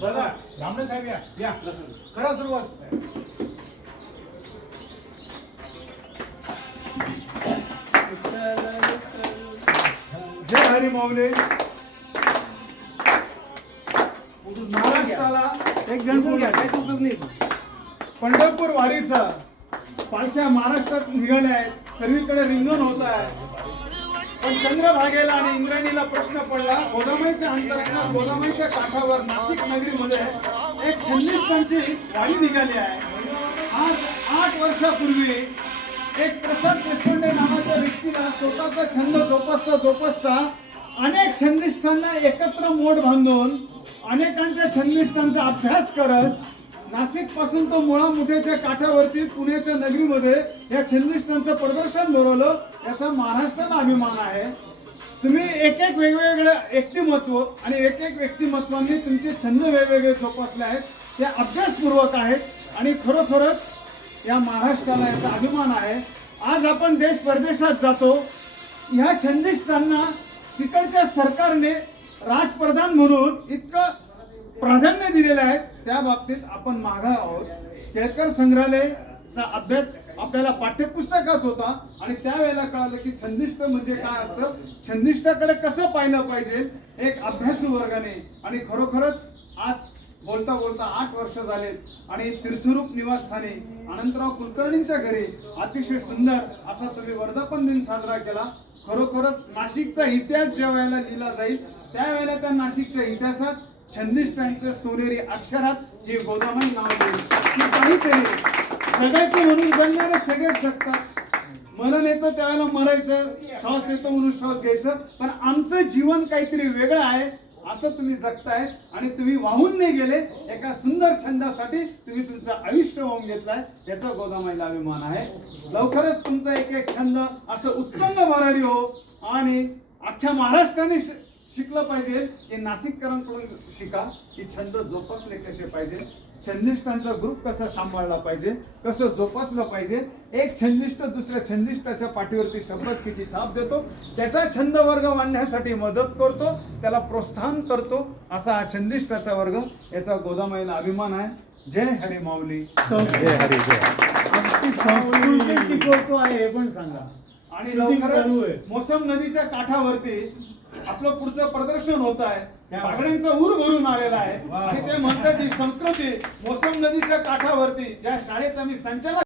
बघा रामणे साहेब या या. करा सुरुवात. जय हरी माऊली. महाराष्ट्राला एक गणपती घ्या काही उपयोग नाही. पंढरपूर वारीचा पालख्या महाराष्ट्रात निघाल्या आहेत. सर्वीकडे रिंगण होत आहे. पण चंद्रभागेला आणि इंद्रायणीला प्रश्न पडला गोदामाईच्या अंतरानं गोदामाईच्या काठावर नाशिक नगरीमध्ये एक छंदिष्टांची वारी निघाली आहे. आज आठ वर्षापूर्वी एक प्रसाद देशपांडे नावाच्या व्यक्तीला स्वतःचा छंद जोपासता जोपासता अनेक छंदिष्ठांना एकत्र मोड बांधून अनेकांच्या छंदिष्ठांचा अभ्यास करत नाशिकपासून तो मुळा मुठ्याच्या काठावरती पुण्याच्या नगरीमध्ये या छिन्निष्ठांचं प्रदर्शन भरवलं याचा महाराष्ट्राला अभिमान आहे. तुम्ही एक एक वेगवेगळं व्यक्तिमत्व आणि एक एक व्यक्तिमत्वांनी तुमचे छंद वेगवेगळे जोपासले आहेत ते अभ्यासपूर्वक आहेत आणि खरोखरच या महाराष्ट्राला याचा अभिमान आहे. आज आपण देश परदेशात जातो ह्या छंदिष्ठांना तिकडच्या सरकारने राजप्रधान म्हणून इतकं प्राधान्य दिलेलं आहे त्या बाबतीत आपण मागं आहोत. केळकर संग्रहालयचा अभ्यास आपल्याला पाठ्यपुस्तकात होता आणि त्यावेळेला कळालं की छंदिष्ट म्हणजे काय असतं? छंदिष्टाकडे कसं पाहिलं पाहिजे? एक अभ्यासू वर्गाने. आणि खरोखरच आज बोलता बोलता आठ वर्ष झालेत आणि तीर्थरूप निवासस्थानी अनंतराव कुलकर्णींच्या घरी अतिशय सुंदर असा तुम्ही वर्धापन दिन साजरा केला. खरोखरच नाशिकचा इतिहास ज्या वेळेला लिहिला जाईल त्यावेळेला त्या नाशिकच्या इतिहासात छंदिष्टांच्या सोनेरी अक्षरात हे गोदामाई नाव येईल काहीतरी जगायचं म्हणून जगणारे सगळेच जगतात. मरण येतं त्यावेळेला मरायचं श्वास येतो म्हणून श्वास घ्यायचं. पण आमचं जीवन काहीतरी वेगळं आहे असं तुम्ही जगताय आणि तुम्ही वाहून नाही गेले एका सुंदर छंदासाठी तुम्ही तुमचं आयुष्य वाहून घेतलाय. याचा गोदामाईला अभिमान आहे. लवकरच तुमचा एक एक छंद असं उत्पन्न भरारी हो. आणि अख्ख्या महाराष्ट्राने शिकलं पाहिजे. की नाशिककरांकडून शिका. की छंद जोपासले कसे पाहिजे? छंदिष्टांचा ग्रुप कसा सांभाळला पाहिजे? कसं जोपासलं पाहिजे? एक छंदिष्ट दुसऱ्या छंदिष्टाच्या पाठीवरती शब्दकीची थाप देतो. त्याचा छंद वर्ग वाढण्यासाठी मदत करतो. त्याला प्रोत्साहन करतो. असा हा छंदिष्टाचा वर्ग. याचा गोदामाईला अभिमान आहे. जय हरी माऊली. आमची संस्कृती टिकवतो आहे हे पण सांगा. आणि. लवकरच मोसम नदीच्या काठावरती आपलं पुढचं प्रदर्शन होत आहे. बागड्यांचा ऊर भरून आलेला आहे. आणि ते म्हणतात संस्कृती मोसम नदीच्या काठावरती ज्या शाळेचा मी संचालक